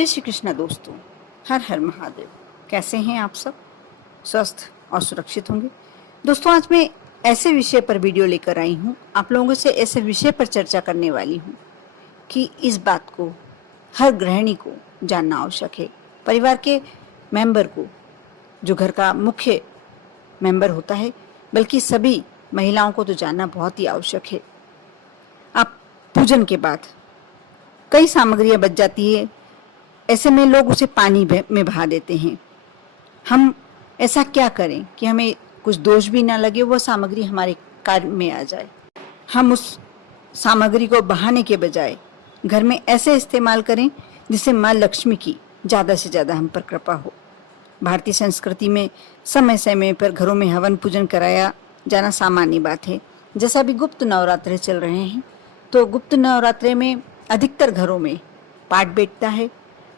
जय श्री कृष्ण दोस्तों। हर हर महादेव। कैसे हैं आप सब? स्वस्थ और सुरक्षित होंगे। दोस्तों, आज मैं ऐसे विषय पर वीडियो लेकर आई हूँ, आप लोगों से ऐसे विषय पर चर्चा करने वाली हूँ कि इस बात को हर गृहिणी को जानना आवश्यक है। परिवार के मेंबर को, जो घर का मुख्य मेंबर होता है, बल्कि सभी महिलाओं को तो जानना बहुत ही आवश्यक है। आप पूजन के बाद कई सामग्रियां बच जाती है, ऐसे में लोग उसे पानी में बहा देते हैं। हम ऐसा क्या करें कि हमें कुछ दोष भी ना लगे, वह सामग्री हमारे कार्य में आ जाए। हम उस सामग्री को बहाने के बजाय घर में ऐसे इस्तेमाल करें जिससे माँ लक्ष्मी की ज़्यादा से ज़्यादा हम पर कृपा हो। भारतीय संस्कृति में समय समय पर घरों में हवन पूजन कराया जाना सामान्य बात है। जैसा अभी गुप्त नवरात्रे चल रहे हैं, तो गुप्त नवरात्रे में अधिकतर घरों में पाठ बैठता है,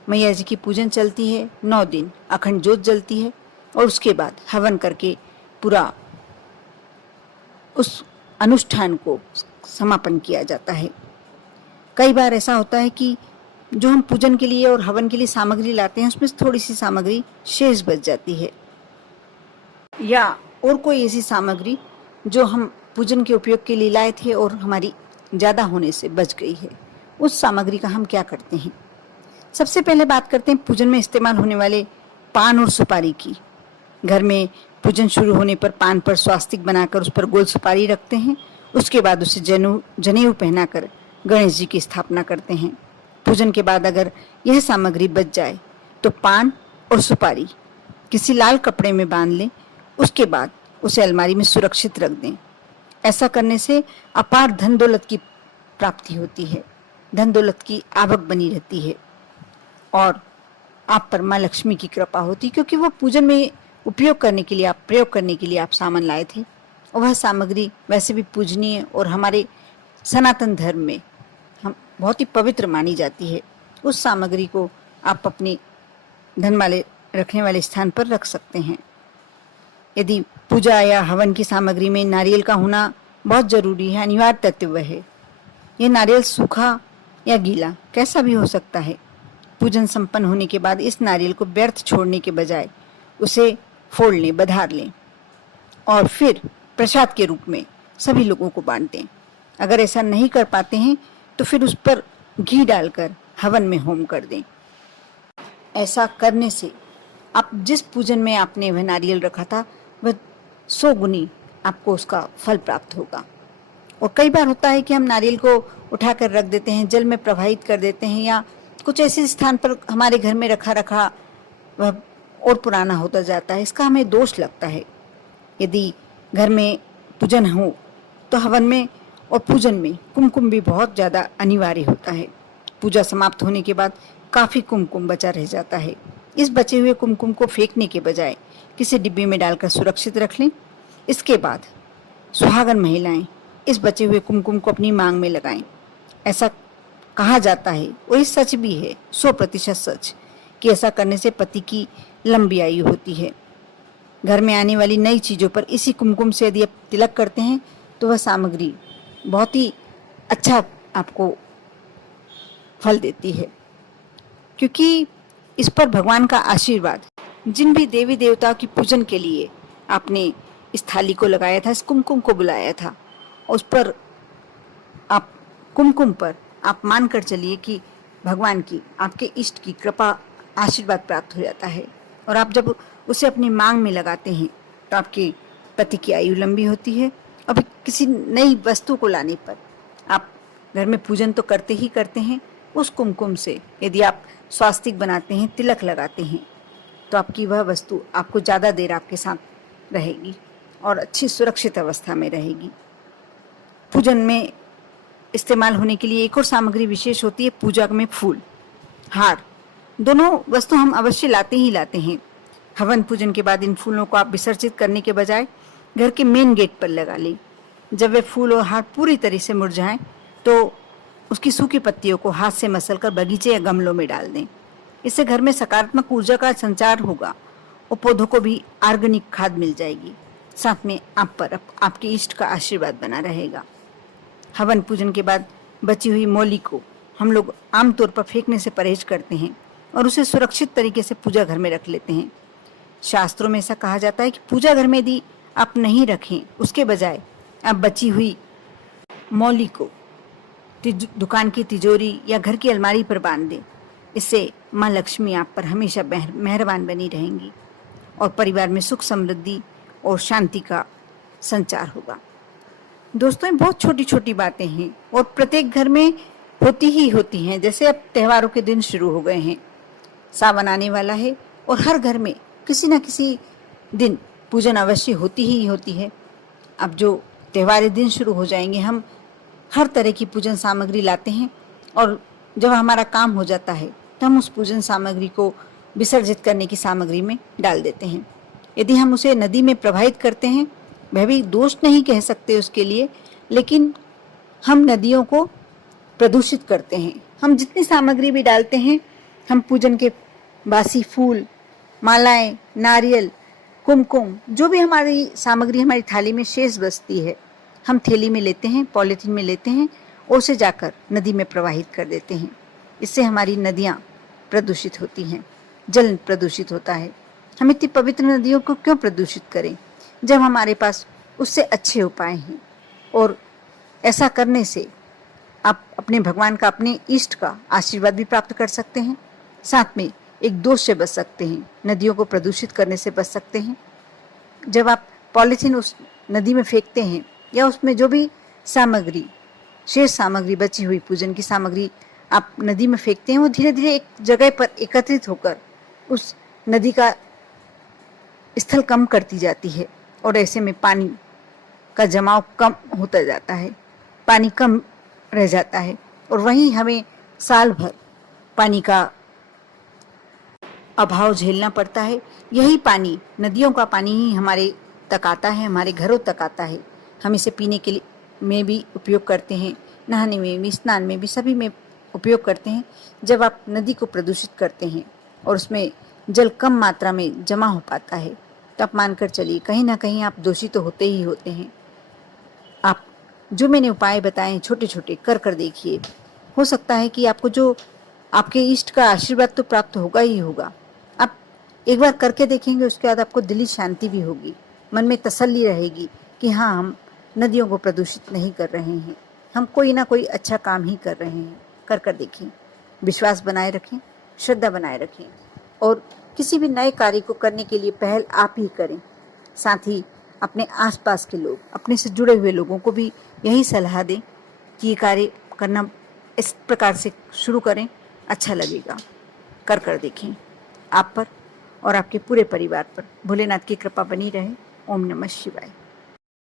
मैया जी की पूजन चलती है, 9 दिन अखंड ज्योत जलती है और उसके बाद हवन करके पूरा उस अनुष्ठान को समापन किया जाता है। कई बार ऐसा होता है कि जो हम पूजन के लिए और हवन के लिए सामग्री लाते हैं, उसमें थोड़ी सी सामग्री शेष बच जाती है, या और कोई ऐसी सामग्री जो हम पूजन के उपयोग के लिए लाए थे और हमारी ज़्यादा होने से बच गई है। उस सामग्री का हम क्या करते हैं? सबसे पहले बात करते हैं पूजन में इस्तेमाल होने वाले पान और सुपारी की। घर में पूजन शुरू होने पर पान पर स्वास्तिक बनाकर उस पर गोल सुपारी रखते हैं। उसके बाद उसे जनेऊ पहनाकर गणेश जी की स्थापना करते हैं। पूजन के बाद अगर यह सामग्री बच जाए तो पान और सुपारी किसी लाल कपड़े में बांध लें। उसके बाद उसे अलमारी में सुरक्षित रख दें। ऐसा करने से अपार धन दौलत की प्राप्ति होती है, धन दौलत की आवक बनी रहती है और आप पर माँ लक्ष्मी की कृपा होती, क्योंकि वो पूजन में प्रयोग करने के लिए आप सामान लाए थे और वह सामग्री वैसे भी पूजनीय और हमारे सनातन धर्म में हम बहुत ही पवित्र मानी जाती है। उस सामग्री को आप अपने धन वाले रखने वाले स्थान पर रख सकते हैं। यदि पूजा या हवन की सामग्री में नारियल का होना बहुत जरूरी है, अनिवार्य तत्व है। यह नारियल सूखा या गीला कैसा भी हो सकता है। पूजन संपन्न होने के बाद इस नारियल को व्यर्थ छोड़ने के बजाय उसे फोड़ लें, बधार लें और फिर प्रसाद के रूप में सभी लोगों को बांट दें। अगर ऐसा नहीं कर पाते हैं तो फिर उस पर घी डालकर हवन में होम कर दें। ऐसा करने से आप जिस पूजन में आपने वह नारियल रखा था, वह 100 गुनी आपको उसका फल प्राप्त होगा। और कई बार होता है कि हम नारियल को उठाकर रख देते हैं, जल में प्रवाहित कर देते हैं, या कुछ ऐसे स्थान पर हमारे घर में रखा वह और पुराना होता जाता है। इसका हमें दोष लगता है। यदि घर में पूजन हो तो हवन में और पूजन में कुमकुम भी बहुत ज़्यादा अनिवार्य होता है। पूजा समाप्त होने के बाद काफ़ी कुमकुम बचा रह जाता है। इस बचे हुए कुमकुम को फेंकने के बजाय किसी डिब्बे में डालकर सुरक्षित रख लें। इसके बाद सुहागन महिलाएं इस बचे हुए कुमकुम को अपनी मांग में लगाएं। ऐसा कहा जाता है, और ये सच भी है, 100% सच, कि ऐसा करने से पति की लंबी आयु होती है। घर में आने वाली नई चीज़ों पर इसी कुमकुम से यदि आप तिलक करते हैं तो वह सामग्री बहुत ही अच्छा आपको फल देती है, क्योंकि इस पर भगवान का आशीर्वाद। जिन भी देवी देवताओं की पूजन के लिए आपने इस थाली को लगाया था, इस कुमकुम को बुलाया था, उस पर आप कुमकुम पर आप मान कर चलिए कि भगवान की, आपके इष्ट की कृपा, आशीर्वाद प्राप्त हो जाता है। और आप जब उसे अपनी मांग में लगाते हैं तो आपके पति की आयु लंबी होती है। अब किसी नई वस्तु को लाने पर आप घर में पूजन तो करते ही करते हैं। उस कुमकुम से यदि आप स्वास्तिक बनाते हैं, तिलक लगाते हैं, तो आपकी वह वस्तु आपको ज़्यादा देर आपके साथ रहेगी और अच्छी सुरक्षित अवस्था में रहेगी। पूजन में इस्तेमाल होने के लिए एक और सामग्री विशेष होती है। पूजा में फूल, हार, दोनों वस्तु हम अवश्य लाते ही लाते हैं। हवन पूजन के बाद इन फूलों को आप विसर्जित करने के बजाय घर के मेन गेट पर लगा लें। जब वे फूल और हार पूरी तरह से मुरझाएं तो उसकी सूखी पत्तियों को हाथ से मसलकर बगीचे या गमलों में डाल दें। इससे घर में सकारात्मक ऊर्जा का संचार होगा और पौधों को भी ऑर्गेनिक खाद मिल जाएगी। साथ में आप पर आपके इष्ट का आशीर्वाद बना रहेगा। हवन पूजन के बाद बची हुई मौली को हम लोग आमतौर पर फेंकने से परहेज करते हैं। और उसे सुरक्षित तरीके से पूजा घर में रख लेते हैं। शास्त्रों में ऐसा कहा जाता है कि पूजा घर में यदि आप नहीं रखें, उसके बजाय आप बची हुई मौली को दुकान की तिजोरी या घर की अलमारी पर बांध दें। इससे माँ लक्ष्मी आप पर हमेशा मेहरबान बनी रहेंगी और परिवार में सुख समृद्धि और शांति का संचार होगा। दोस्तों, ये बहुत छोटी छोटी बातें हैं और प्रत्येक घर में होती ही होती हैं। जैसे अब त्योहारों के दिन शुरू हो गए हैं, सावन आने वाला है और हर घर में किसी न किसी दिन पूजन अवश्य होती ही होती है। अब जो त्योहारी दिन शुरू हो जाएंगे, हम हर तरह की पूजन सामग्री लाते हैं और जब हमारा काम हो जाता है तो हम उस पूजन सामग्री को विसर्जित करने की सामग्री में डाल देते हैं। यदि हम उसे नदी में प्रवाहित करते हैं, वह भी दोष नहीं कह सकते उसके लिए, लेकिन हम नदियों को प्रदूषित करते हैं। हम जितनी सामग्री भी डालते हैं, हम पूजन के बासी फूल, मालाएं, नारियल, कुमकुम, जो भी हमारी सामग्री हमारी थाली में शेष बचती है, हम थैली में लेते हैं, पॉलीथीन में लेते हैं और उसे जाकर नदी में प्रवाहित कर देते हैं। इससे हमारी नदियाँ प्रदूषित होती हैं, जल प्रदूषित होता है। हम इतनी पवित्र नदियों को क्यों प्रदूषित करें जब हमारे पास उससे अच्छे उपाय हैं। और ऐसा करने से आप अपने भगवान का, अपने इष्ट का आशीर्वाद भी प्राप्त कर सकते हैं, साथ में एक दोष से बच सकते हैं, नदियों को प्रदूषित करने से बच सकते हैं। जब आप पॉलीथीन उस नदी में फेंकते हैं या उसमें जो भी सामग्री, शेष सामग्री, बची हुई पूजन की सामग्री आप नदी में फेंकते हैं, वो धीरे धीरे एक जगह पर एकत्रित होकर उस नदी का स्थल कम करती जाती है और ऐसे में पानी का जमाव कम होता जाता है, पानी कम रह जाता है और वहीं हमें साल भर पानी का अभाव झेलना पड़ता है। यही पानी, नदियों का पानी ही हमारे तक आता है, हमारे घरों तक आता है। हम इसे पीने के लिए में भी उपयोग करते हैं, नहाने में भी, स्नान में भी, सभी में उपयोग करते हैं। जब आप नदी को प्रदूषित करते हैं और उसमें जल कम मात्रा में जमा हो पाता है, तो आप मानकर चलिए कहीं ना कहीं आप दोषी तो होते ही होते हैं। आप जो मैंने उपाय बताए छोटे छोटे कर देखिए, हो सकता है कि आपको जो आपके इष्ट का आशीर्वाद तो प्राप्त होगा ही होगा। आप एक बार करके देखेंगे, उसके बाद आपको दिली शांति भी होगी, मन में तसल्ली रहेगी कि हाँ, हम नदियों को प्रदूषित नहीं कर रहे हैं, हम कोई ना कोई अच्छा काम ही कर रहे हैं। कर देखें, विश्वास बनाए रखें, श्रद्धा बनाए रखें और किसी भी नए कार्य को करने के लिए पहल आप ही करें। साथ ही अपने आसपास के लोग, अपने से जुड़े हुए लोगों को भी यही सलाह दें कि ये कार्य करना इस प्रकार से शुरू करें, अच्छा लगेगा। कर देखें। आप पर और आपके पूरे परिवार पर भोलेनाथ की कृपा बनी रहे। ओम नमः शिवाय।